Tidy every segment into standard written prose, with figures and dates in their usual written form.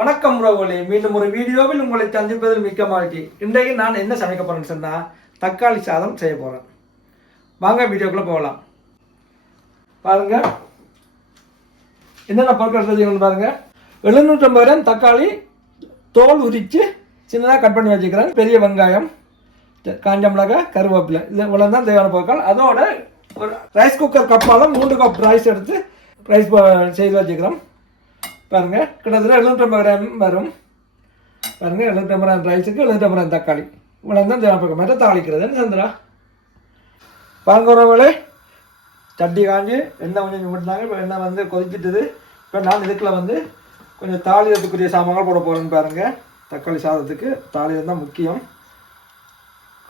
வணக்கம் உறவுகளே, மீண்டும் ஒரு வீடியோவில் உங்களை சந்திப்பதில் மிக்க மகிழ்ச்சி. இன்றைக்கு நான் என்ன சமைக்க போறேன்னு சொன்னா தக்காளி சாதம் செய்ய போறேன். வாங்க வீடியோக்குள்ள போகலாம். பாருங்க என்னென்ன பொருட்கள் எடுத்து பாருங்க. 750 கிராம் தக்காளி தோல் உரித்து சின்னதாக கட் பண்ணி வச்சுக்கிறேன். பெரிய வெங்காயம், காஞ்ச மிளகாய், கருவேப்பிலை, இது இவ்வளோ தான் தேவையான பொருட்கள். அதோட ஒரு ரைஸ் குக்கர் கப்பால் 3 கப் ரைஸ் எடுத்து ரைஸ் செய்து வச்சுக்கிறோம். பாருங்க கிட்டத்தட்ட 750 கிராம் வரும். பாருங்க 750 கிராம் ரைஸுக்கு 750 கிராம் தக்காளி இவ்வளோ தான் தேவைப்படும். மற்ற தாளிக்கிறது சந்திரா. பாருங்க உறவுகளே, சட்டி காஞ்சி எண்ணெய் கொஞ்சம் விட்டுனாங்க. இப்போ எண்ணெய் வந்து கொதிச்சிட்டுது. இப்போ நான் இதுக்குள்ள வந்து கொஞ்சம் தாளியத்துக்குரிய சாமான்கள் போட போகிறேன்னு பாருங்க. தக்காளி சாதத்துக்கு தாளியம் தான் முக்கியம்.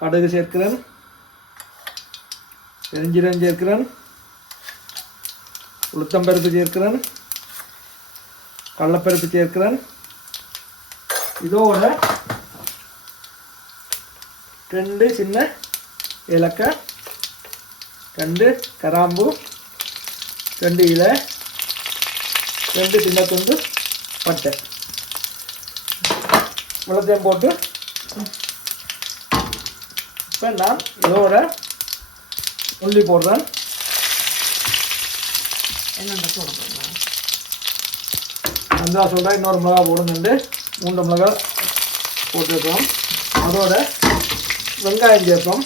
கடுகு சேர்க்கிறேன், பெருஞ்சீரகம் சேர்க்கிறேன், உளுத்தம்பருப்பு சேர்க்கிறேன், கடலைப்பருப்பு சேர்க்கிறேன். இதோட 2 சின்ன ஏலக்காய், 2 கிராம்பு, 2 இலை, 2 சின்ன துண்டு பட்டை இவ்வளோத்தையும் போட்டு இப்போ நான் இதோட உள்ளி போடுறேன். என்னென்ன போட போடுறேன் அந்த சொல்கிறேன். இன்னொரு மிளகா போடுന്നുண்டு 3 மிளகா போட்டுருக்கோம். அதோட வெங்காயம் சேர்ப்போம்.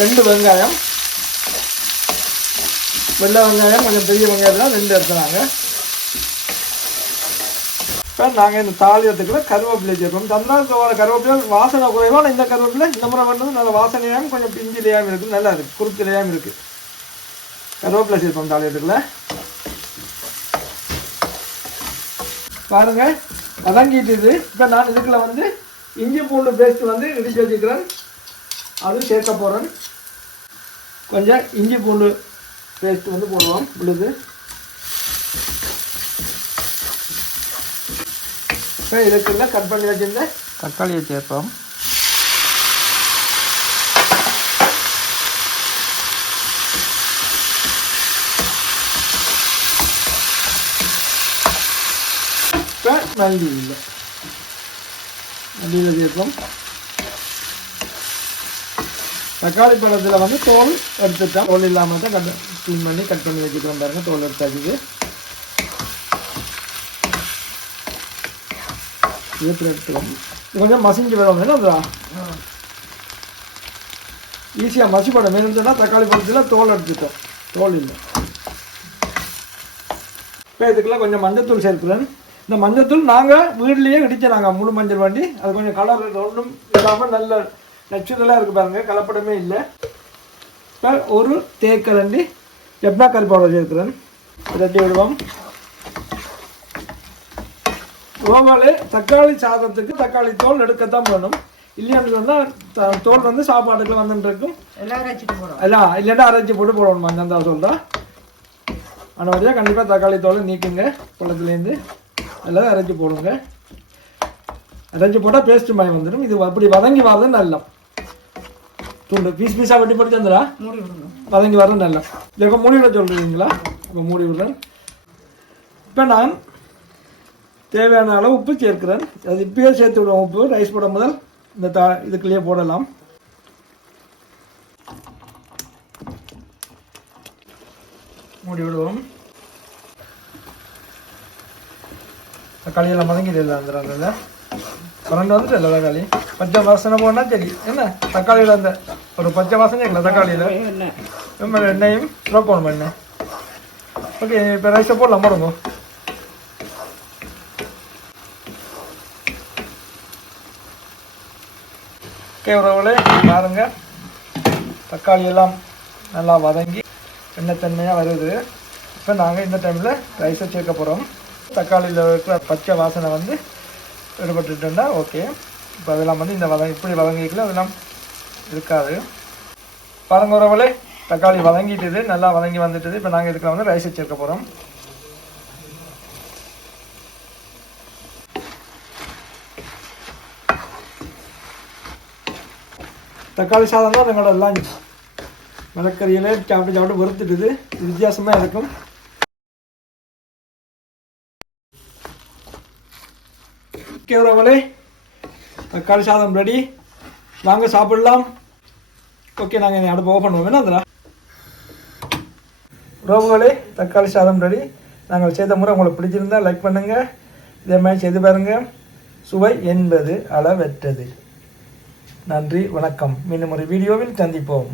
ரெண்டு வெங்காயம், வெள்ளை வெங்காயம் கொஞ்சம் பெரிய வெங்காயத்தில் 2 எடுத்துனாங்க. இப்போ நாங்கள் இந்த தாளியத்துக்குள்ள கருவேப்பிலை சேர்ப்போம். சந்திராசோட கருவேப்பிலை வாசனை குறைவான இந்த கருவேப்பிலை இந்த முறை பண்ணது நல்ல வாசனையாகவும் கொஞ்சம் பிஞ்சிலையாகவும் இருக்குது. நல்லா இருக்குது, குறுக்கிலையாகவும் இருக்குது. கருவேப்பிலை சேர்ப்போம் தாளியத்துக்குள்ள. பாருங்க வதங்கிட்டு. இப்போ நான் இதுக்குள்ள வந்து இஞ்சி பூண்டு பேஸ்ட் வந்து இடிச்சு வச்சுக்கிறேன். அது சேர்க்க போகிறேன். கொஞ்சம் இஞ்சி பூண்டு பேஸ்ட் வந்து போடுவோம் விழுது. இப்போ இதுக்குள்ள கட் பண்ணி வச்சிருந்த தக்காளியை சேர்ப்போம். இப்போ மல்லியில் சேர்ப்போம். தக்காளி பழத்தில் வந்து தோல் எடுத்துட்டோம். தோல் இல்லாமல் தான் க்ளீன் பண்ணி கட் பண்ணி வச்சுக்கிறோம். பாருங்க தோல் எடுத்தாச்சு. எடுத்துக்கோம். இது கொஞ்சம் மசிஞ்சு வரும். என்ன ஈஸியாக மசிப்படம் வேணும்னா தக்காளி பழத்தில் தோல் எடுத்துட்டோம். தோல் இல்லை. இப்போ இதுக்கெல்லாம் கொஞ்சம் மஞ்சத்தூள் சேர்க்கிறேன். இந்த மஞ்சத்தூள் நாங்கள் வீட்லேயே இடித்தோம். நாங்கள் முழு மஞ்சள் வண்டி. அது கொஞ்சம் கலர் ஒன்றும் இல்லாமல் நல்ல நச்சுதலாக இருக்குது பாருங்கள். கலப்படமே இல்லை. இப்போ ஒரு தேக்கரண்டி ஜப்னா கறி பவுடர் சேர்க்கிறேன். ரெட்டி விடுவோம். ஓமாலே தக்காளி சாதத்துக்கு தக்காளி தோல் எடுக்கத்தான் வேணும். இல்லைன்னு சொன்னால் தோல் வந்து சாப்பாட்டுக்குள்ள வந்துட்டுருக்கும். எல்லாம் அரைச்சிட்டு போடுவோம். எல்லாம் இல்லைன்னா அரைச்சி போட்டு போடணும். மஞ்சள் தான் சொல்கிறா. ஆனால் வழியாக கண்டிப்பாக தக்காளி தோலை நீக்குங்க குளத்துலேருந்து. எல்லாம் அரைச்சி போடுங்க. அரைச்சி போட்டால் பேஸ்ட் மாதிரி வந்துடும். இது அப்படி வதங்கி வரது நல்லா துண்டு பீஸ் பீஸாக வெட்டி போட்டு தந்துடா மூடி விடணும். வதங்கி வரது நல்லா. இல்லை மூடி விட சொல்கிறீங்களா? இப்போ மூடி விடுறேன். இப்போ நான் தேவையான அளவு உப்பு சேர்க்கிறேன். அது இப்பயே சேர்த்து விடுவோம். உப்பு ரைஸ் போட முதல் இந்த இதுக்குள்ளேயே போடலாம். மூடி விடுவோம். தக்காளியெல்லாம் வதங்கிட்டு இல்லை அந்த பரண்டு வந்துட்டு இல்லை. தக்காளி பச்சை வாசனை போனால் சரி. என்ன தக்காளியில் அந்த ஒரு பச்சை வாசனை இல்லை தக்காளியில். எண்ணெயும் ஸ்லோ போடணும் எண்ணெய். ஓகே இப்போ ரைஸை போடலாம். போடுங்க. ஓகே உறவுகளே, பாருங்க தக்காளி எல்லாம் நல்லா வதங்கி எண்ணெய் தன்மையாக வருது. இப்போ நாங்கள் இந்த டைமில் ரைஸை சேர்க்க போகிறோம். தக்காளியில் இருக்கிற பச்சை வாசனை வந்து ஈடுபட்டுட்டோம்னா ஓகே. இப்போ அதெல்லாம் வந்து இந்த இப்படி வதங்கிக்கல அதெல்லாம் இருக்காது. பாருங்க உறவுகளே, தக்காளி வதங்கிட்டுது, நல்லா வதங்கி வந்துட்டுது. இப்போ நாங்கள் இதுக்குள்ள வந்து ரைஸை சேர்க்க போகிறோம். தக்காளி சாதம் தான் எங்களோட லஞ்ச். மரக்கறியில சாப்பிட்டு சாப்பிட்டு வெறுத்துட்டுது. வித்தியாசமாக இருக்கும். உறவுகளே, தக்காளி சாதம் ரெடி. வாங்க சாப்பிடலாம். ஓகே, நாங்கள் இனி அடுப்பு ஓப்பன் பண்ணுவோம். என்னதுடா உறவுகளே, தக்காளி சாதம் ரெடி. நாங்கள் செய்த முறை உங்களுக்கு பிடிச்சிருந்தால் லைக் பண்ணுங்கள். இதே மாதிரி செய்து பாருங்கள். சுவை என்பது அளவற்றது. நன்றி, வணக்கம். மீண்டும் ஒரு வீடியோவில் சந்திப்போம்.